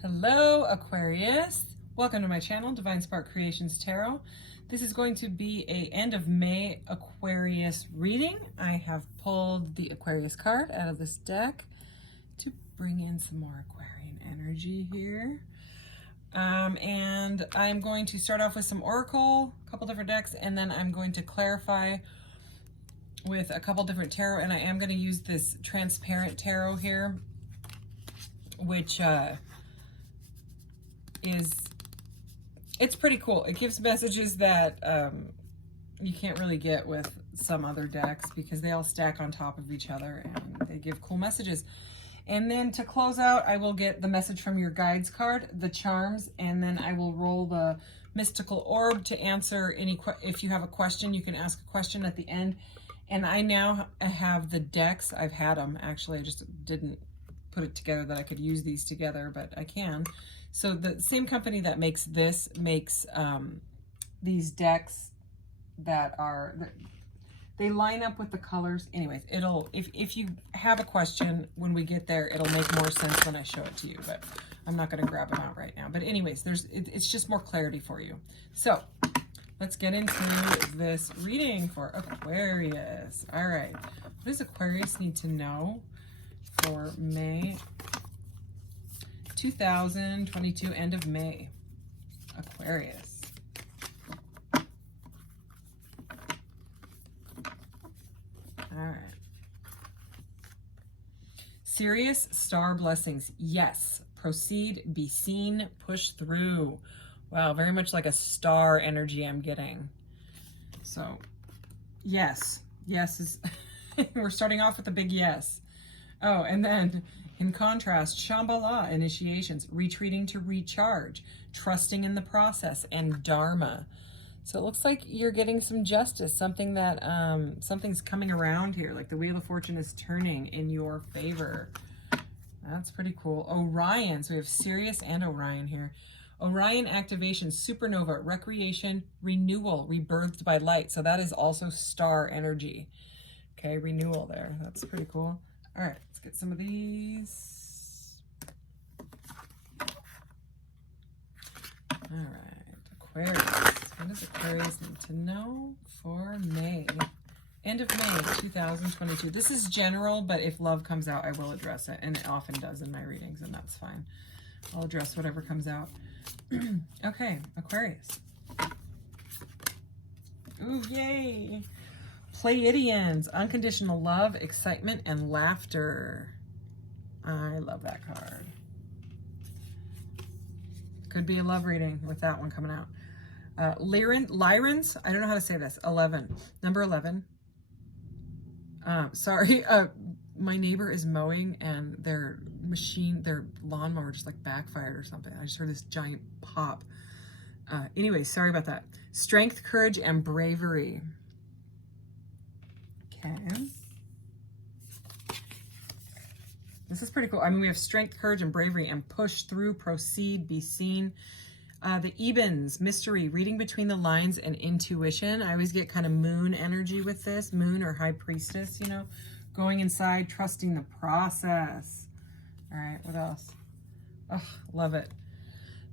Hello, Aquarius. Welcome to my channel, Divine Spark Creations Tarot. This is going to be a end of May Aquarius reading. I have pulled the Aquarius card out of this deck to bring in some more Aquarian energy here. And I'm going to start off with some Oracle, a couple different decks, and then I'm going to clarify with a couple different tarot, and I am going to use this transparent tarot here, which it's pretty cool. It gives messages that you can't really get with some other decks because they all stack on top of each other and they give cool messages. And then to close out, I will get the message from your guides card, the charms, and then I will roll the mystical orb to answer any if you have a question, you can ask a question at the end. And I now have the decks. I've had them actually. I just didn't put it together that I could use these together, but I can. So the same company that makes this makes these decks that they line up with the colors. Anyways, it'll if you have a question when we get there, it'll make more sense when I show it to you, but I'm not going to grab them out right now. But anyways, it's just more clarity for you. So let's get into this reading for Aquarius. All right, what does Aquarius need to know for May 2022, end of May? Aquarius. All right. Serious star blessings. Yes. Proceed, be seen, push through. Wow, very much like a star energy I'm getting. So, yes. Yes is we're starting off with a big yes. Oh, and then in contrast, Shambhala, initiations, retreating to recharge, trusting in the process, and Dharma. So it looks like you're getting some justice, something that something's coming around here, like the Wheel of Fortune is turning in your favor. That's pretty cool. Orion, so we have Sirius and Orion here. Orion activation, supernova, recreation, renewal, rebirthed by light. So that is also star energy. Okay, renewal there. That's pretty cool. All right, let's get some of these. All right, Aquarius. What does Aquarius need to know for May? End of May 2022. This is general, but if love comes out, I will address it, and it often does in my readings, and that's fine. I'll address whatever comes out. Okay, Aquarius. Ooh, yay! Pleiadians, unconditional love, excitement, and laughter. I love that card. Could be a love reading with that one coming out. Lyrans, I don't know how to say this. 11, number 11. Sorry, my neighbor is mowing and their lawnmower just like backfired or something. I just heard this giant pop. Anyway, sorry about that. Strength, courage, and bravery. Okay. This is pretty cool. I mean, we have strength, courage, and bravery, and push through, proceed, be seen. The Ebens, mystery, reading between the lines, and intuition. I always get kind of moon energy with this. Moon or high priestess, you know. Going inside, trusting the process. All right, what else? Oh, love it.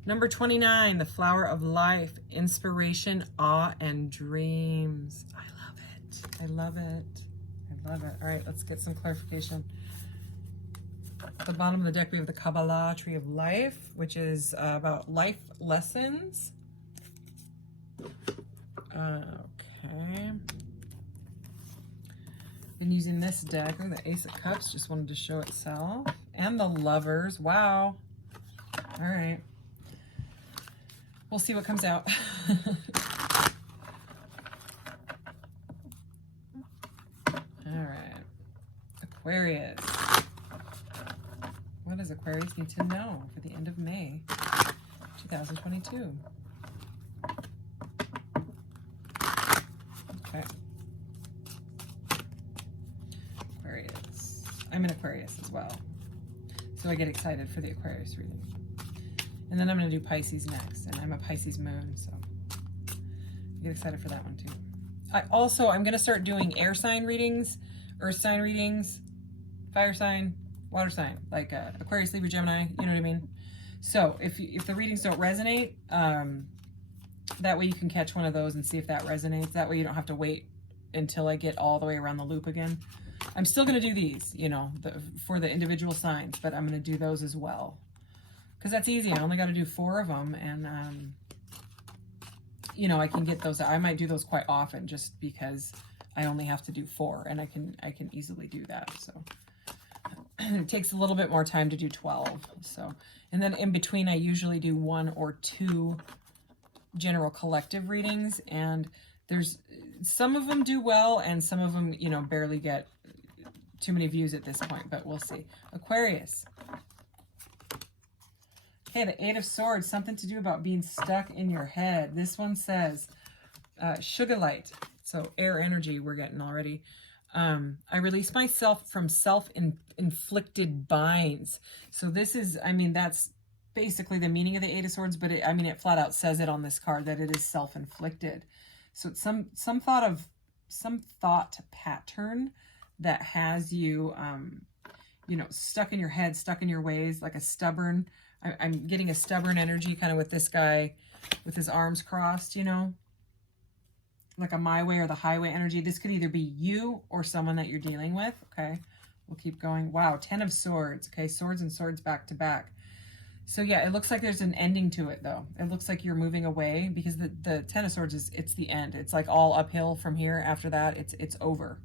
Number 29, the flower of life, inspiration, awe, and dreams. I love it. I love it. I love it. All right, let's get some clarification. At the bottom of the deck, we have the Kabbalah Tree of Life, which is about life lessons. Okay. Been using this deck. Oh, the Ace of Cups just wanted to show itself. And the Lovers. Wow. All right. We'll see what comes out. All right. Aquarius. What does Aquarius need to know for the end of May 2022? Okay. Aquarius. I'm an Aquarius as well, so I get excited for the Aquarius reading. And then I'm going to do Pisces next, and I'm a Pisces moon, so I get excited for that one too. I'm going to start doing air sign readings, earth sign readings, fire sign, water sign, like Aquarius, Libra, Gemini, you know what I mean? So if the readings don't resonate, that way you can catch one of those and see if that resonates. That way you don't have to wait until I get all the way around the loop again. I'm still going to do these, you know, for the individual signs, but I'm going to do those as well. Because that's easy. I only got to do 4 of them, and, you know, I can get those. I might do those quite often just because I only have to do 4, and I can easily do that. So it takes a little bit more time to do 12. So, and then in between, I usually do 1 or 2 general collective readings, and there's some of them do well, and some of them, you know, barely get too many views at this point, but we'll see. Aquarius. Okay, the 8 of Swords, something to do about being stuck in your head. This one says, sugar light. So air energy we're getting already. I release myself from self-inflicted binds. So this is, I mean, that's basically the meaning of the 8 of Swords, but I mean, it flat out says it on this card that it is self-inflicted. So it's some thought pattern that has you, you know, stuck in your head, stuck in your ways, like a stubborn, I'm getting a stubborn energy kind of with this guy with his arms crossed, you know, like a my way or the highway energy. This could either be you or someone that you're dealing with. Okay, we'll keep going. Wow, 10 of Swords. Okay, swords and swords back to back. So yeah, it looks like there's an ending to it though. It looks like you're moving away because the 10 of Swords it's the end. It's like all uphill from here. After that, it's over.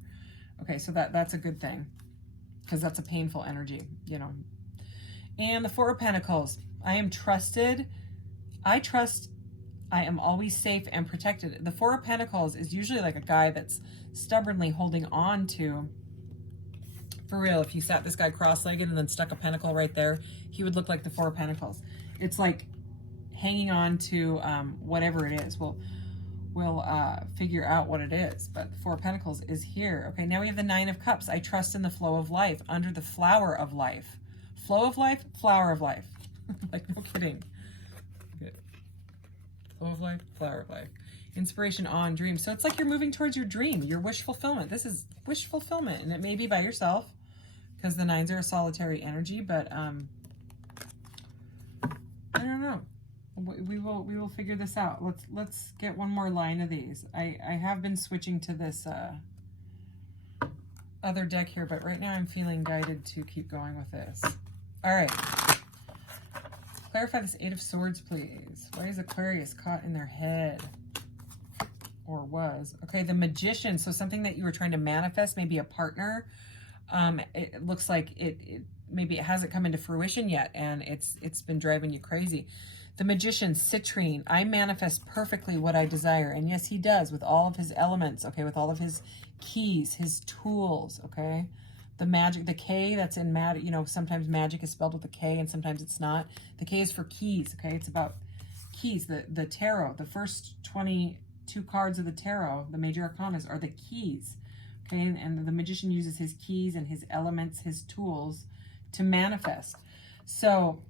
Okay, so that's a good thing because that's a painful energy, you know. And the 4 of Pentacles. I am trusted. I trust I am always safe and protected. The 4 of Pentacles is usually like a guy that's stubbornly holding on to, for real, if you sat this guy cross-legged and then stuck a pentacle right there, he would look like the 4 of Pentacles. It's like hanging on to whatever it is. We'll figure out what it is, but the 4 of Pentacles is here. Okay, now we have the 9 of Cups. I trust in the flow of life, under the flower of life. Flow of life, flower of life. Like, no kidding. Good. Flow of life, flower of life. Inspiration on dream. So it's like you're moving towards your dream, your wish fulfillment. This is wish fulfillment, and it may be by yourself because the 9s are a solitary energy, but I don't know. We will figure this out. Let's get one more line of these. I have been switching to this other deck here, but right now I'm feeling guided to keep going with this. All right. Clarify this 8 of Swords, please. Why is Aquarius caught in their head? Or was. Okay, the Magician. So something that you were trying to manifest, maybe a partner. It looks like maybe it hasn't come into fruition yet, and it's been driving you crazy. The Magician, citrine. I manifest perfectly what I desire. And yes, he does, with all of his elements, okay, with all of his keys, his tools, okay? The magic, the K that's in magic, you know, sometimes magic is spelled with a K and sometimes it's not. The K is for keys, okay? It's about keys. The tarot, the first 22 cards of the tarot, the major arcanas, are the keys, okay? And the Magician uses his keys and his elements, his tools to manifest. So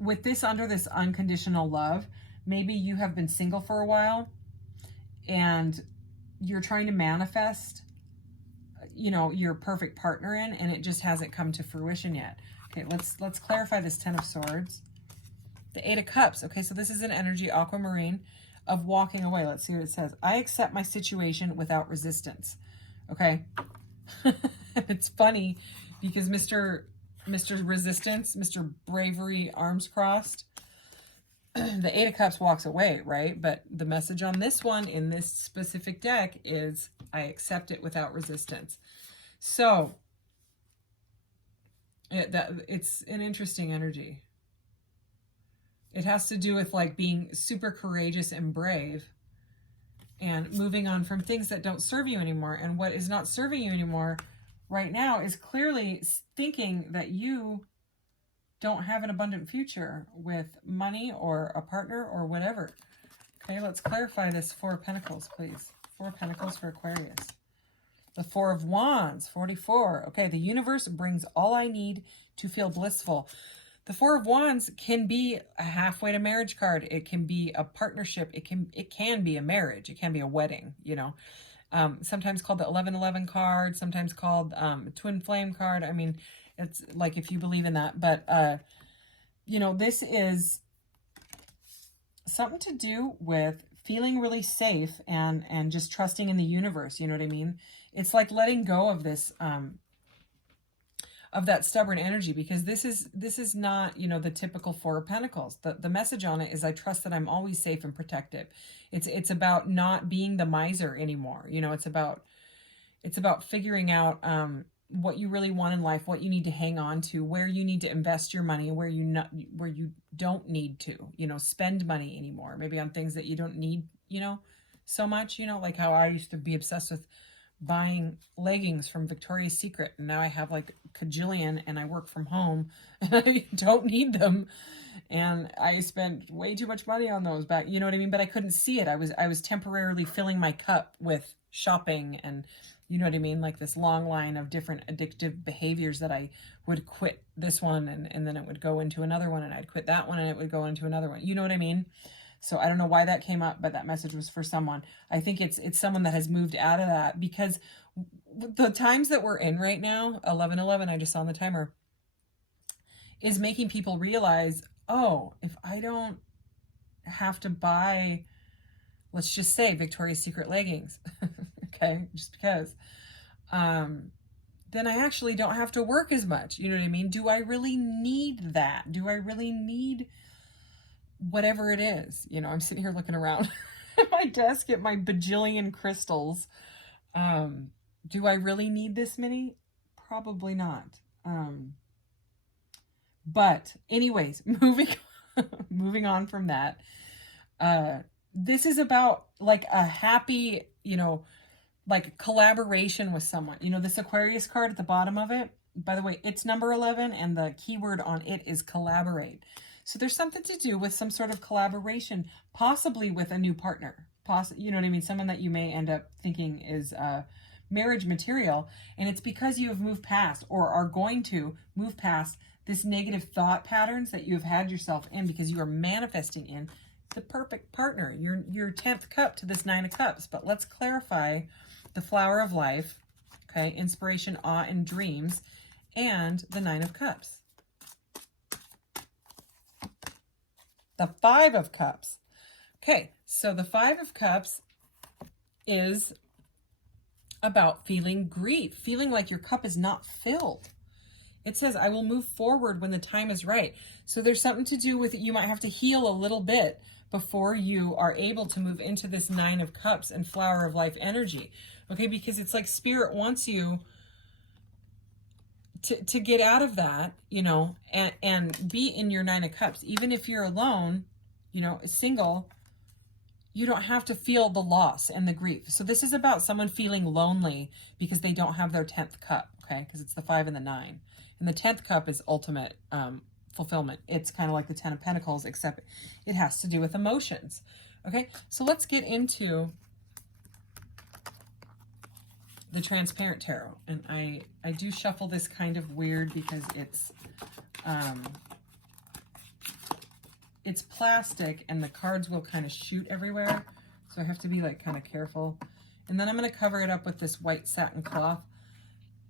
with this, under this unconditional love, maybe you have been single for a while and you're trying to manifest, you know, your perfect partner in, and it just hasn't come to fruition yet. Okay, let's clarify this 10 of Swords. The 8 of Cups. Okay, so this is an energy, aquamarine, of walking away. Let's see what it says. I accept my situation without resistance. Okay. It's funny because Mr. Resistance, Mr. Bravery, arms crossed, the 8 of Cups walks away, right? But the message on this one in this specific deck is I accept it without resistance. So it's an interesting energy. It has to do with like being super courageous and brave and moving on from things that don't serve you anymore. And what is not serving you anymore right now is clearly thinking that you don't have an abundant future with money or a partner or whatever. Okay, let's clarify this 4 of Pentacles, please. 4 of Pentacles for Aquarius. The 4 of Wands, 44. Okay, the universe brings all I need to feel blissful. The 4 of Wands can be a halfway to marriage card. It can be a partnership. It can be a marriage. It can be a wedding, you know. Sometimes called the 1111 card, sometimes called twin flame card. I mean, it's like if you believe in that. But you know, this is something to do with feeling really safe and just trusting in the universe. You know what I mean? It's like letting go of this, of that stubborn energy, because this is not, you know, the typical Four of Pentacles. The message on it is, I trust that I'm always safe and protected. It's about not being the miser anymore. You know, it's about figuring out what you really want in life, what you need to hang on to, where you need to invest your money, where you don't need to, you know, spend money anymore. Maybe on things that you don't need, you know, so much, you know, like how I used to be obsessed with buying leggings from Victoria's Secret, and now I have like a cajillion, and I work from home and I don't need them, and I spent way too much money on those back, you know what I mean? But I couldn't see it. I was temporarily filling my cup with shopping, and you know what I mean, like this long line of different addictive behaviors that I would quit this one, and then it would go into another one, and I'd quit that one, and it would go into another one, you know what I mean? So I don't know why that came up, but that message was for someone. I think it's someone that has moved out of that, because the times that we're in right now, 11/11, I just saw on the timer, is making people realize, oh, if I don't have to buy, let's just say, Victoria's Secret leggings, okay, just because, then I actually don't have to work as much. You know what I mean? Do I really need that? Do I really need whatever it is? You know, I'm sitting here looking around at my desk at my bajillion crystals. Do I really need this many? Probably not. But anyways, moving on from that. This is about like a happy, you know, like collaboration with someone. You know, this Aquarius card at the bottom of it, by the way, it's number 11, and the keyword on it is collaborate. So there's something to do with some sort of collaboration, possibly with a new partner. You know what I mean? Someone that you may end up thinking is marriage material. And it's because you have moved past, or are going to move past, this negative thought patterns that you have had yourself in, because you are manifesting in the perfect partner, your 10th cup to this 9 of Cups. But let's clarify the Flower of Life, okay, inspiration, awe, and dreams, and the 9 of Cups. The 5 of Cups. Okay, so the 5 of Cups is about feeling grief, feeling like your cup is not filled. It says, I will move forward when the time is right. So there's something to do with it. You might have to heal a little bit before you are able to move into this 9 of Cups and Flower of Life energy. Okay, because it's like Spirit wants you to get out of that, you know, and be in your 9 of Cups. Even if you're alone, you know, single, you don't have to feel the loss and the grief. So this is about someone feeling lonely because they don't have their 10th cup, okay? Because it's the 5 and the 9. And the 10th cup is ultimate fulfillment. It's kind of like the 10 of Pentacles, except it has to do with emotions, okay? So let's get into the Transparent Tarot. And I do shuffle this kind of weird because it's plastic and the cards will kind of shoot everywhere. So I have to be like kind of careful. And then I'm going to cover it up with this white satin cloth.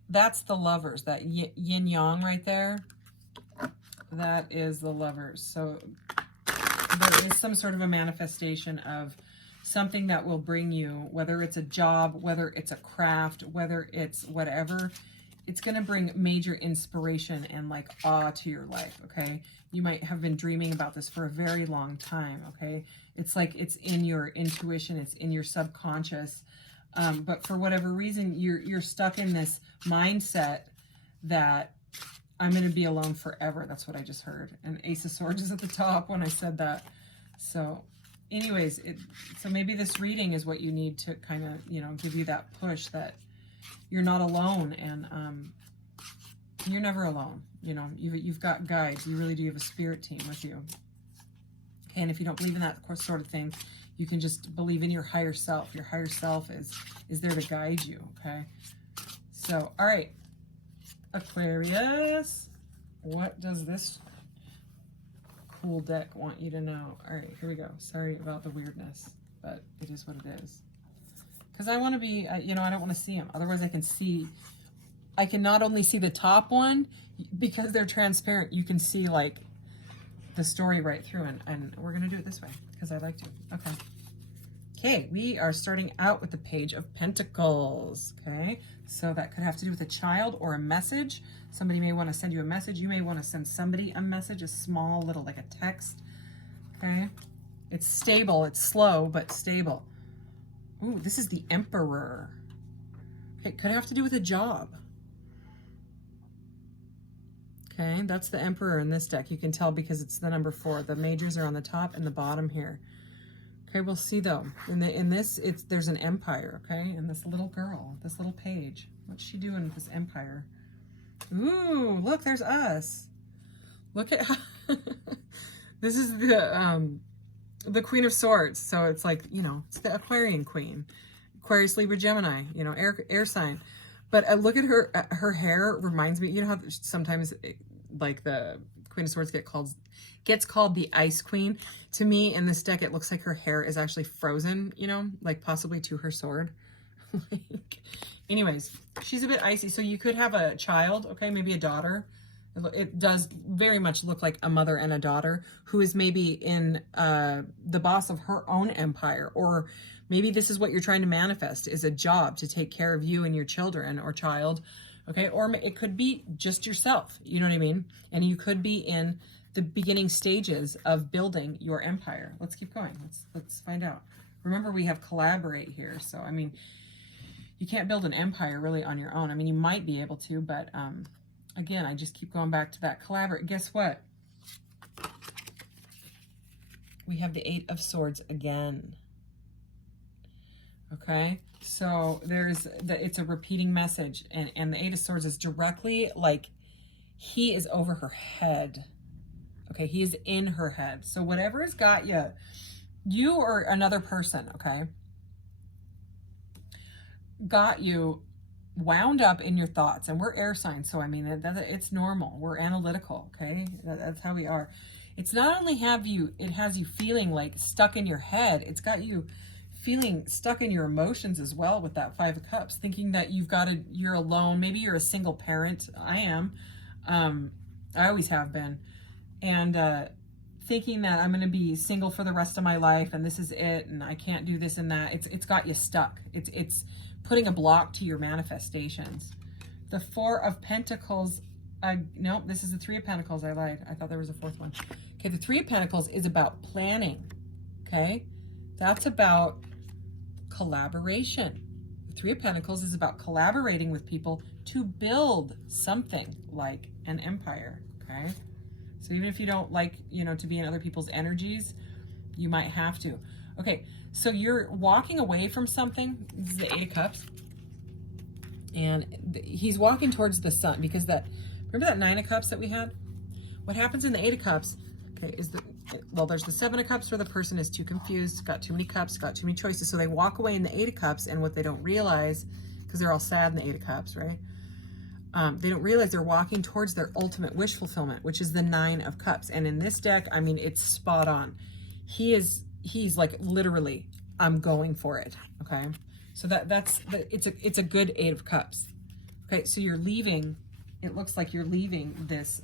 That's the Lovers, that yin yang right there. That is the Lovers. So there is some sort of a manifestation of something that will bring you, whether it's a job, whether it's a craft, whether it's whatever, it's going to bring major inspiration and like awe to your life, okay? You might have been dreaming about this for a very long time, okay? It's like it's in your intuition, it's in your subconscious, but for whatever reason, you're stuck in this mindset that I'm going to be alone forever. That's what I just heard. And Ace of Swords is at the top when I said that. So anyways, so maybe this reading is what you need to kind of, you know, give you that push that you're not alone, and you're never alone. You know, you've got guides. You really do have a spirit team with you. Okay, and if you don't believe in that sort of thing, you can just believe in your higher self. Your higher self is there to guide you, okay? So, all right, Aquarius, what does this cool deck want you to know? All right, here we go. Sorry about the weirdness, but it is what it is. Because I want to be, you know, I don't want to see them. Otherwise, I can not only see the top one, because they're transparent, you can see like the story right through, and we're going to do it this way because I like to. Okay. Okay, we are starting out with the Page of Pentacles. Okay, so that could have to do with a child or a message. Somebody may want to send you a message. You may want to send somebody a message, a small little, like a text. Okay, it's stable, it's slow, but stable. Ooh, this is the Emperor. Okay, it could have to do with a job. Okay, that's the Emperor in this deck. You can tell because it's the number 4. The majors are on the top and the bottom here. Okay, we'll see though. In this, there's an Empire, okay? And this little girl, this little page. What's she doing with this Empire? Ooh, look, there's us. Look at how this is the Queen of Swords. So it's like, you know, it's the Aquarian Queen. Aquarius, Libra, Gemini, you know, air sign. But look at her hair reminds me, you know how sometimes like the Queen of Swords gets called the Ice Queen. To me, in this deck, it looks like her hair is actually frozen, you know, like possibly to her sword. Anyways, she's a bit icy. So you could have a child, okay, maybe a daughter. It does very much look like a mother and a daughter who is maybe in the boss of her own empire, or maybe this is what you're trying to manifest, is a job to take care of you and your children or child, okay? Or it could be just yourself, you know what I mean? And you could be in the beginning stages of building your empire. Let's keep going. Let's find out. Remember, we have collaborate here. So, I mean, you can't build an empire really on your own. I mean, you might be able to, but again, I just keep going back to that collaborate. Guess what? We have the 8 of Swords again. Okay, so it's a repeating message, and the 8 of Swords is directly like he is over her head. Okay, he is in her head. So whatever has got you or another person, okay, got you wound up in your thoughts. And we're air signs, so I mean, it's normal. We're analytical, okay? That's how we are. It's not only it has you feeling like stuck in your head, it's got you feeling stuck in your emotions as well with that 5 of Cups, thinking that you're alone. Maybe you're a single parent. I am. I always have been. And thinking that I'm going to be single for the rest of my life and this is it and I can't do this and that. It's got you stuck. It's putting a block to your manifestations. The 4 of Pentacles, no, this is the 3 of Pentacles. I lied. I thought there was a 4th one. Okay, the 3 of Pentacles is about planning, okay? That's about collaboration. The 3 of Pentacles is about collaborating with people to build something like an empire, okay? So even if you don't like, you know, to be in other people's energies, you might have to. Okay, so you're walking away from something. This is the 8 of Cups. And he's walking towards the sun because remember that 9 of Cups that we had? What happens in the 8 of Cups, okay, is there's the 7 of Cups where the person is too confused, got too many cups, got too many choices. So they walk away in the 8 of Cups, and what they don't realize, because they're all sad in the 8 of Cups, right? They don't realize they're walking towards their ultimate wish fulfillment, which is the 9 of Cups. And in this deck, I mean, it's spot on. He's like, literally, I'm going for it, okay? So it's a good 8 of Cups. Okay, so you're leaving, it looks like you're leaving this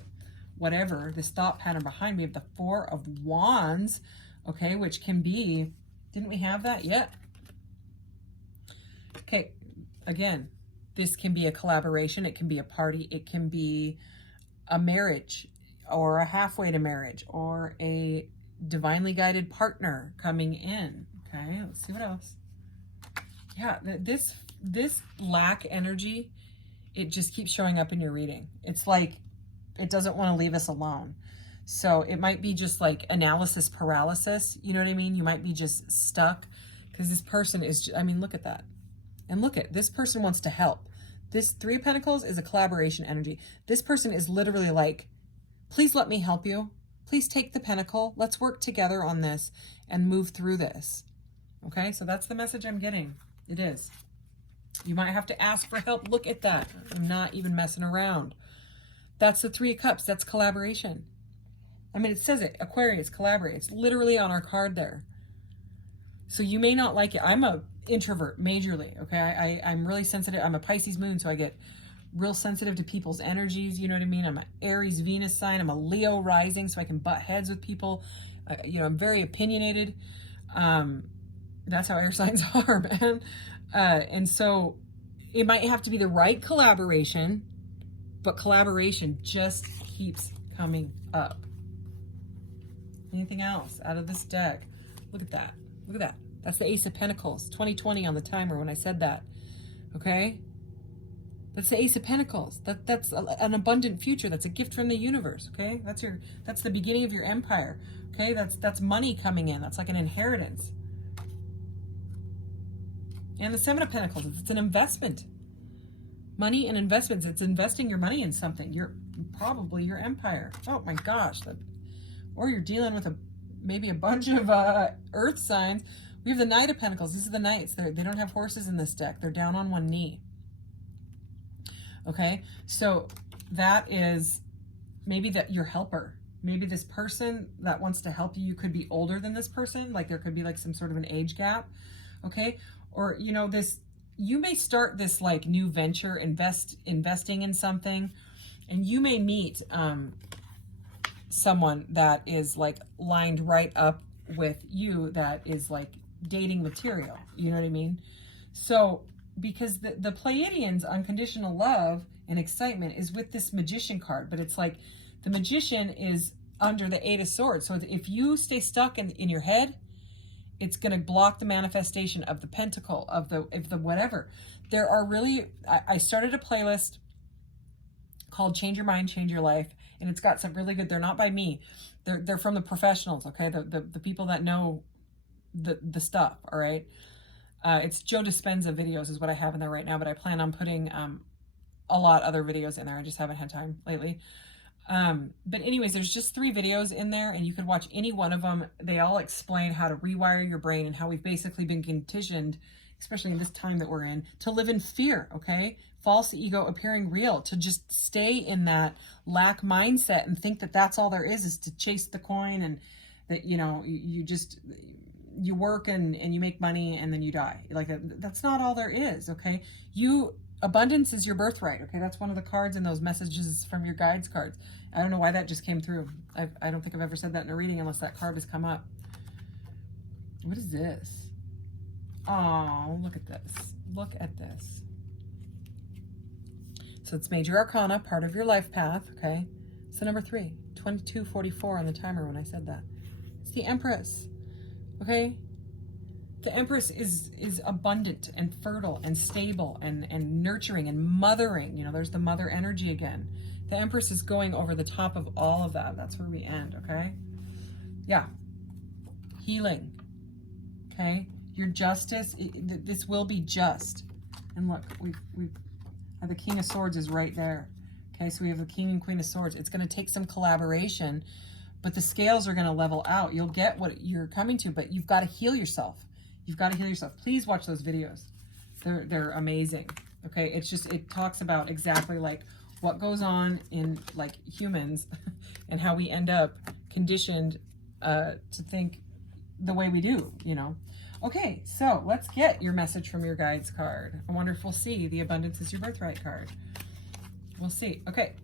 thought pattern behind. We have the 4 of Wands, okay, which can be, didn't we have that yet? Okay, again, this can be a collaboration, it can be a party, it can be a marriage or a halfway to marriage or a divinely guided partner coming in. Okay, let's see what else. Yeah, this lack energy, it just keeps showing up in your reading. It's like it doesn't want to leave us alone. So it might be just like analysis paralysis, you know what I mean? You might be just stuck because this person is, I mean, look at that. And look at, this person wants to help. This 3 of Pentacles is a collaboration energy. This person is literally like, please let me help you. Please take the pentacle. Let's work together on this and move through this. Okay, so that's the message I'm getting. It is. You might have to ask for help. Look at that. I'm not even messing around. That's the 3 of Cups. That's collaboration. I mean, it says it. Aquarius, collaborate. It's literally on our card there. So you may not like it. I'm a introvert majorly, okay? I'm really sensitive. I'm a Pisces moon, so I get real sensitive to people's energies. You know what I mean? I'm an Aries Venus sign. I'm a Leo rising, so I can butt heads with people. You know, I'm very opinionated. That's how air signs are, man. And so it might have to be the right collaboration, but collaboration just keeps coming up. Anything else out of this deck? Look at that. Look at that. That's the Ace of Pentacles. 2020 on the timer when I said that. Okay? That's the Ace of Pentacles. That's an abundant future. That's a gift from the universe. Okay? That's the beginning of your empire. Okay? That's money coming in. That's like an inheritance. And the Seven of Pentacles. It's an investment. Money and investments. It's investing your money in something. Probably your empire. Oh my gosh. Or you're dealing with maybe a bunch of earth signs. We have the Knight of Pentacles. These are the knights. They don't have horses in this deck. They're down on one knee. Okay, so that is maybe your helper. Maybe this person that wants to help you could be older than this person. Like there could be like some sort of an age gap. Okay, or you know, you may start this like new venture, investing in something, and you may meet someone that is like lined right up with you, that is like dating material. You know what I mean? So because the Pleiadians, unconditional love and excitement, is with this Magician card, but it's like the Magician is under the Eight of Swords. So if you stay stuck in your head, it's going to block the manifestation of the Pentacle, of the whatever. There are really, I started a playlist called Change Your Mind, Change Your Life. And it's got some really good, they're not by me. They're from the professionals, okay? The people that know the stuff, all right? It's Joe Dispenza videos is what I have in there right now, but I plan on putting a lot other videos in there. I just haven't had time lately. But anyways, there's just 3 videos in there, and you could watch any one of them. They all explain how to rewire your brain and how we've basically been conditioned, especially in this time that we're in, to live in fear, okay? False ego appearing real, to just stay in that lack mindset and think that that's all there is to chase the coin, and that, you know, you work and you make money and then you die. Like that's not all there is, okay? Abundance is your birthright, okay? That's one of the cards in those messages from your guides cards. I don't know why that just came through. I don't think I've ever said that in a reading unless that card has come up. What is this? Oh, look at this. Look at this. So it's Major Arcana, part of your life path, okay? So number 3, 2244 on the timer when I said that. It's the Empress, okay? The Empress is abundant and fertile and stable and nurturing and mothering. You know, there's the mother energy again. The Empress is going over the top of all of that. That's where we end, okay? Yeah. Healing, okay? Your justice, this will be just. And look, we've the King of Swords is right there. Okay, so we have the King and Queen of Swords. It's going to take some collaboration, but the scales are going to level out. You'll get what you're coming to, but you've got to heal yourself. You've got to heal yourself. Please watch those videos. They're amazing. Okay, it talks about exactly like what goes on in like humans and how we end up conditioned to think the way we do, you know. Okay, so let's get your message from your guides card. I wonder if we'll see the Abundance is Your Birthright card. We'll see. Okay.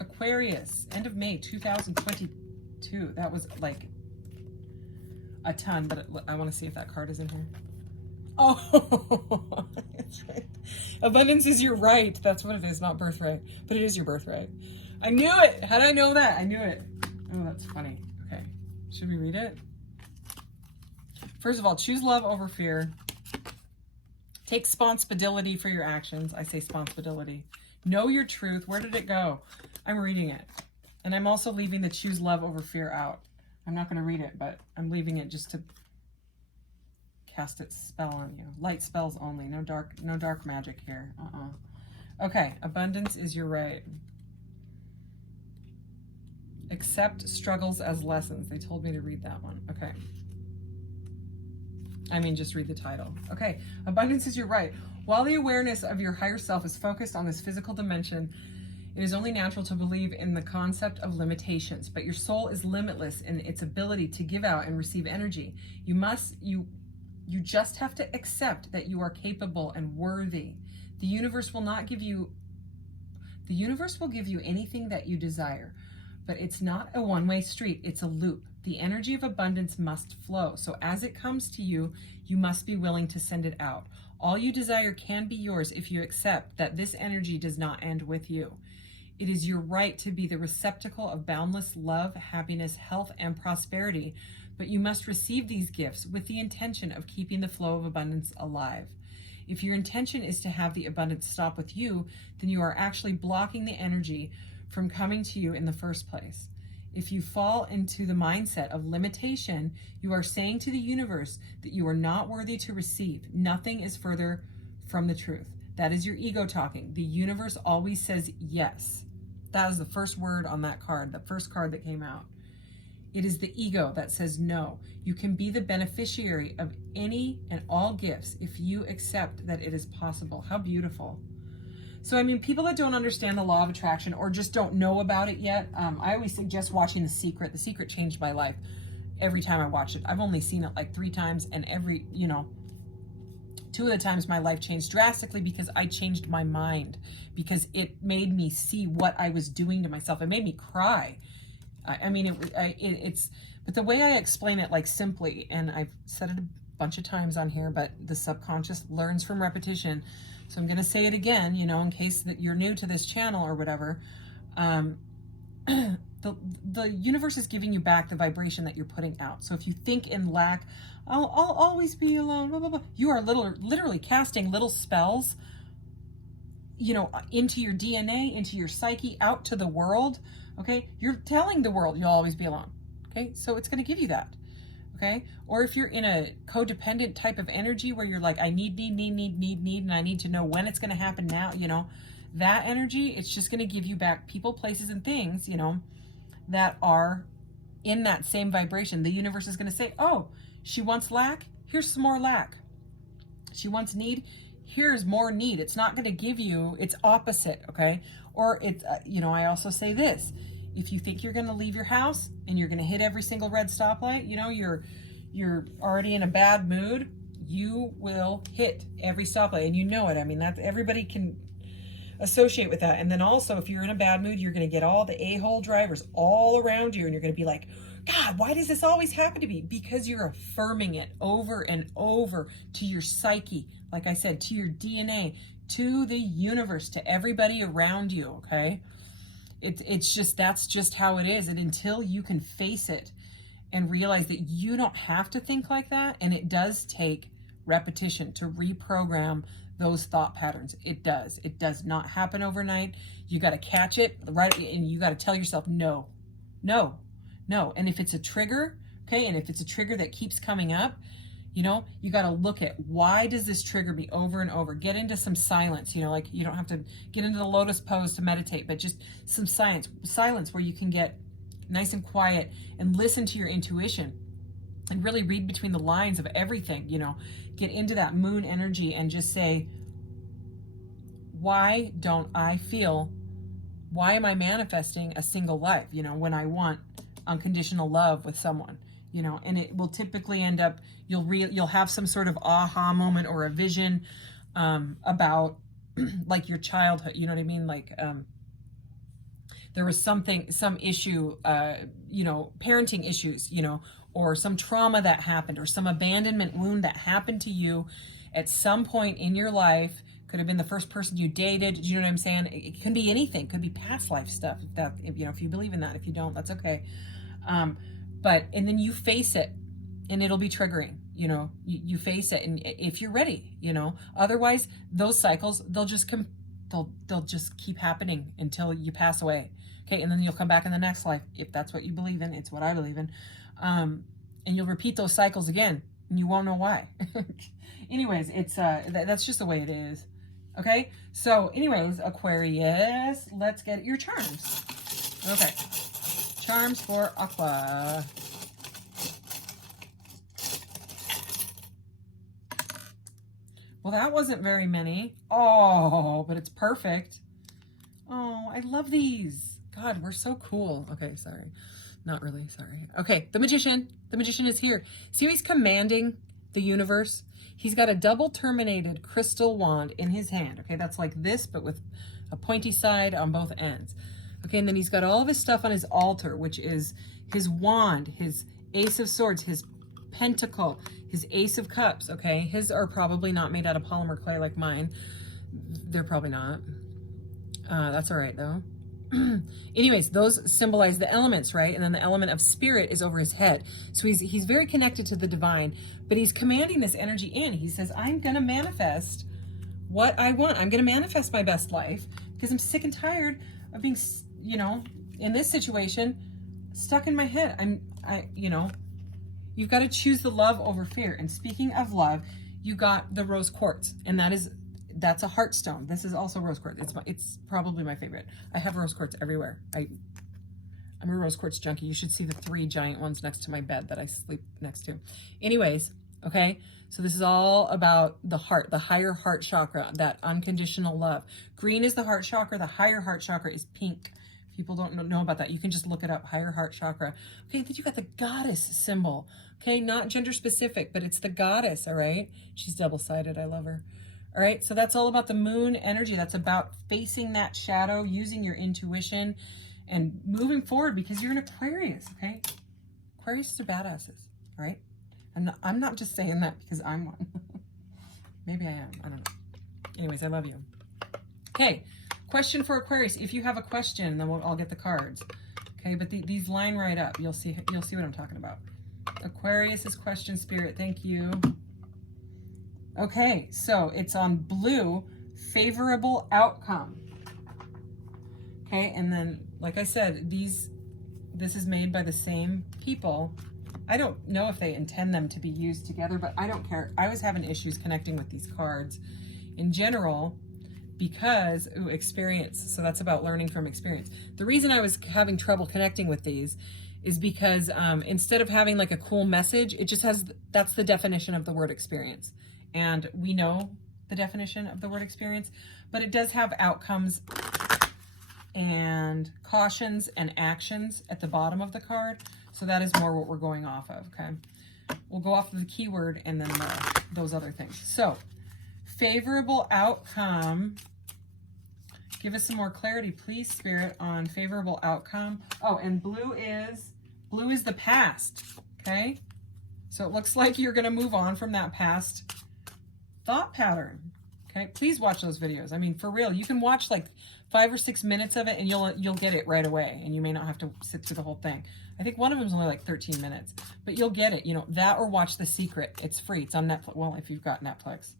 Aquarius, end of May 2022. That was like a ton, but I want to see if that card is in here. Oh, that's right. Abundance is your right. That's what it is, not birthright. But it is your birthright. I knew it. How did I know that? I knew it. Oh, that's funny. Okay. Should we read it? First of all, choose love over fear. Take responsibility for your actions. I say responsibility. Know your truth. Where did it go? I'm reading it. And I'm also leaving the choose love over fear out. I'm not going to read it, but I'm leaving it just to cast its spell on you. Light spells only. No dark magic here. Okay. Abundance is your right. Accept struggles as lessons. They told me to read that one. Okay. I mean, just read the title. Okay, abundance is your right. While the awareness of your higher self is focused on this physical dimension, it is only natural to believe in the concept of limitations, but your soul is limitless in its ability to give out and receive energy. You just have to accept that you are capable and worthy. The universe will not give you, the universe will give you anything that you desire, but it's not a one-way street, it's a loop. The energy of abundance must flow. So as it comes to you, you must be willing to send it out. All you desire can be yours if you accept that this energy does not end with you. It is your right to be the receptacle of boundless love, happiness, health, and prosperity, but you must receive these gifts with the intention of keeping the flow of abundance alive. If your intention is to have the abundance stop with you, then you are actually blocking the energy from coming to you in the first place. If you fall into the mindset of limitation, you are saying to the universe that you are not worthy to receive. Nothing is further from the truth. That is your ego talking. The universe always says yes. That is the first word on that card, the first card that came out. It is the ego that says no. You can be the beneficiary of any and all gifts if you accept that it is possible. How beautiful. So, I mean, people that don't understand the law of attraction or just don't know about it yet, I always suggest watching The Secret. The Secret changed my life every time I watched it. I've only seen it like 3 times, and every, 2 of the times my life changed drastically because I changed my mind, because it made me see what I was doing to myself. It made me cry. I mean, it's, but the way I explain it, like, simply, and I've said it a bunch of times on here, but the subconscious learns from repetition. So I'm going to say it again, in case that you're new to this channel or whatever. The universe is giving you back the vibration that you're putting out. So if you think in lack, I'll always be alone, blah, blah, blah. You are literally casting little spells, into your DNA, into your psyche, out to the world. Okay. You're telling the world you'll always be alone. Okay. So it's going to give you that. Okay. Or if you're in a codependent type of energy where you're like, I need, and I need to know when it's going to happen now, that energy, it's just going to give you back people, places, and things, that are in that same vibration. The universe is going to say, oh, she wants lack. Here's some more lack. She wants need. Here's more need. It's not going to give you, it's opposite. Okay. Or it's, I also say this. If you think you're going to leave your house and you're going to hit every single red stoplight, you're already in a bad mood, you will hit every stoplight, and it. I mean, that's, everybody can associate with that. And then also, if you're in a bad mood, you're going to get all the a-hole drivers all around you, and you're going to be like, God, why does this always happen to me? Because you're affirming it over and over to your psyche, like I said, to your DNA, to the universe, to everybody around you. Okay. It's just, that's just how it is. And until you can face it and realize that you don't have to think like that, and it does take repetition to reprogram those thought patterns. It does not happen overnight. You got to catch it right, and you got to tell yourself no. And if it's a trigger, okay, and if it's a trigger that keeps coming up, you got to look at, why does this trigger me over and over? Get into some silence, like, you don't have to get into the lotus pose to meditate, but just some silence where you can get nice and quiet and listen to your intuition and really read between the lines of everything, get into that moon energy and just say, why don't I feel, why am I manifesting a single life, when I want unconditional love with someone? And it will typically end up, you'll have some sort of aha moment or a vision about like your childhood, you know what I mean? Like there was some issue, parenting issues, or some trauma that happened, or some abandonment wound that happened to you at some point in your life. Could have been the first person you dated. You know what I'm saying? It can be anything. Could be past life stuff. If you believe in that. If you don't, that's okay. And then you face it, and it'll be triggering, you face it. And if you're ready, otherwise those cycles, they'll just keep happening until you pass away. Okay. And then you'll come back in the next life. If that's what you believe in, it's what I believe in. And you'll repeat those cycles again, and you won't know why. Anyways, it's, that's just the way it is. Okay. So anyways, Aquarius, let's get your charms. Okay. Charms for Aqua. Well, that wasn't very many. Oh, but it's perfect. Oh, I love these. God, we're so cool. Okay, sorry. Not really, sorry. Okay, the Magician. The Magician is here. See how he's commanding the universe. He's got a double terminated crystal wand in his hand. Okay, that's like this, but with a pointy side on both ends. Okay, and then he's got all of his stuff on his altar, which is his wand, his ace of swords, his pentacle, his ace of cups. Okay, his are probably not made out of polymer clay like mine. They're probably not. That's all right though. Anyways, those symbolize the elements, right? And then the element of spirit is over his head. So he's very connected to the divine, but he's commanding this energy in. He says, I'm going to manifest what I want. I'm going to manifest my best life because I'm sick and tired of being, you know, in this situation, stuck in my head. You've got to choose the love over fear. And speaking of love, you got the rose quartz, and that's a heart stone. This is also rose quartz. It's probably my favorite. I have rose quartz everywhere. I'm a rose quartz junkie. You should see the 3 giant ones next to my bed that I sleep next to. Anyways, okay, so this is all about the heart, the higher heart chakra, that unconditional love. Green is the heart chakra. The higher heart chakra is pink. People don't know about that. You can just look it up, higher heart chakra. Okay, then you got the goddess symbol. Okay, not gender specific, but it's the goddess, all right? She's double-sided. I love her. All right, so that's all about the moon energy. That's about facing that shadow, using your intuition, and moving forward because you're an Aquarius, okay? Aquarius are badasses, all right? I'm not just saying that because I'm one. Maybe I am. I don't know. Anyways, I love you. Okay, question for Aquarius. If you have a question, then I'll get the cards. Okay, but these line right up. You'll see what I'm talking about. Aquarius's question, Spirit. Thank you. Okay, so it's on blue, favorable outcome. Okay, and then, like I said, this is made by the same people. I don't know if they intend them to be used together, but I don't care. I was having issues connecting with these cards in general because, experience. So that's about learning from experience. The reason I was having trouble connecting with these is because instead of having like a cool message, it just has, that's the definition of the word experience. And we know the definition of the word experience, but it does have outcomes and cautions and actions at the bottom of the card. So that is more what we're going off of, okay? We'll go off of the keyword and then those other things. So, favorable outcome. Give us some more clarity, please, Spirit, on favorable outcome. Oh, and blue is the past, okay? So it looks like you're gonna move on from that past thought pattern. Okay, please watch those videos. I mean, for real, you can watch like 5 or 6 minutes of it and you'll get it right away, and you may not have to sit through the whole thing. I think one of them is only like 13 minutes, but you'll get it. You know, that or watch The Secret. It's free. It's on Netflix. Well, if you've got Netflix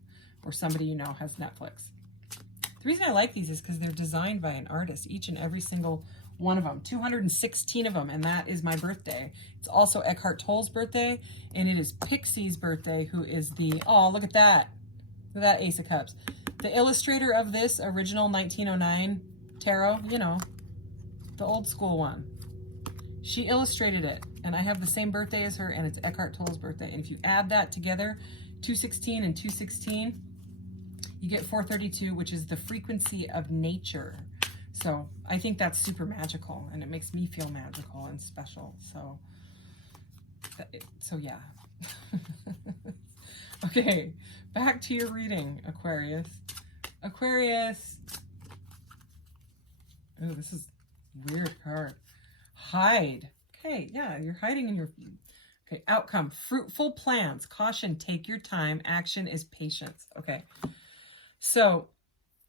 or somebody you know has Netflix. The reason I like these is because they're designed by an artist, each and every single one of them, 216 of them, and that is my birthday. It's also Eckhart Tolle's birthday, and it is Pixie's birthday, who is the, oh, look at that. Look at that Ace of Cups. The illustrator of this original 1909 tarot, you know, the old school one. She illustrated it, and I have the same birthday as her, and it's Eckhart Tolle's birthday. And if you add that together, 216 and 216, you get 432, which is the frequency of nature. So I think that's super magical, and it makes me feel magical and special. So yeah. Okay, back to your reading, Aquarius. Aquarius. Oh, this is a weird card. Hide. Okay, yeah, you're hiding in your... Okay, outcome. Fruitful plans. Caution, take your time. Action is patience. Okay, so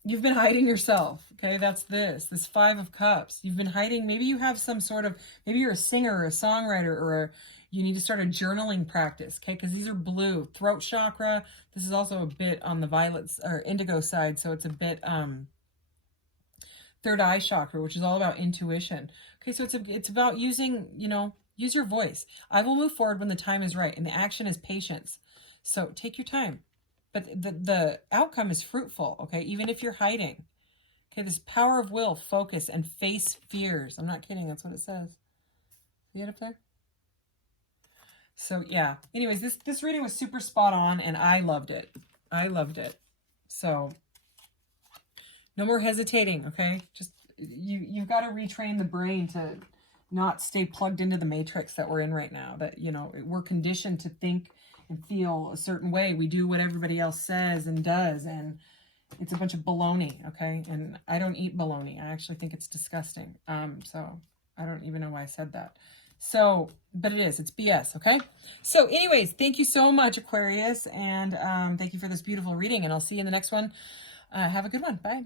you've been hiding yourself. Okay, that's this 5 of Cups. You've been hiding. Maybe you have some sort of... Maybe you're a singer or a songwriter, or you need to start a journaling practice, okay? Because these are blue. Throat chakra. This is also a bit on the violets or indigo side, so it's a bit third eye chakra, which is all about intuition. Okay, so it's about using, you know, use your voice. I will move forward when the time is right, and the action is patience. So take your time. But the outcome is fruitful, okay? Even if you're hiding. Okay, this power of will, focus, and face fears. I'm not kidding, that's what it says. See it up there? So yeah, anyways, this reading was super spot on, and I loved it. I loved it. So no more hesitating, okay? Just you've got to retrain the brain to not stay plugged into the matrix that we're in right now. That, you know, we're conditioned to think and feel a certain way. We do what everybody else says and does, and it's a bunch of baloney, okay? And I don't eat baloney. I actually think it's disgusting. So I don't even know why I said that. So, but it is. It's BS, okay? So anyways, thank you so much, Aquarius, and thank you for this beautiful reading, and I'll see you in the next one. Have a good one. Bye.